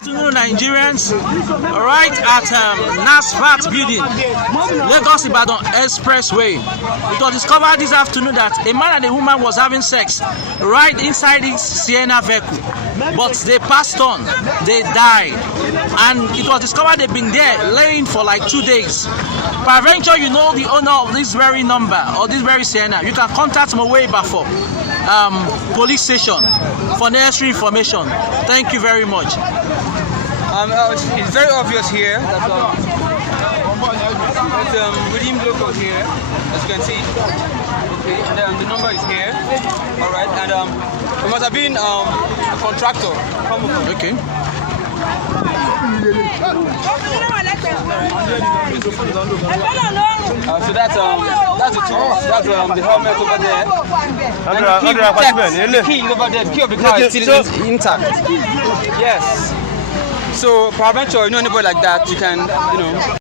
Afternoon, Nigerians, right at NASFAT building, Lagos-Ibadan Expressway. It was discovered this afternoon that a man and a woman was having sex right inside this Sienna vehicle, but they passed on, they died, and it was discovered they've been there laying for like 2 days. Peradventure, you know the owner of this very number or this very Sienna, you can contact Mowe Police Station for necessary information. Thank you very much. It's very obvious here that there's redeem logo here, as you can see. Okay, and the number is here. All right, and it must have been a contractor. Okay. So that's the tools. That's the helmet over there. And the key over there. The key of the car is still intact. Yes. So, peradventure, you know anybody like that, you can,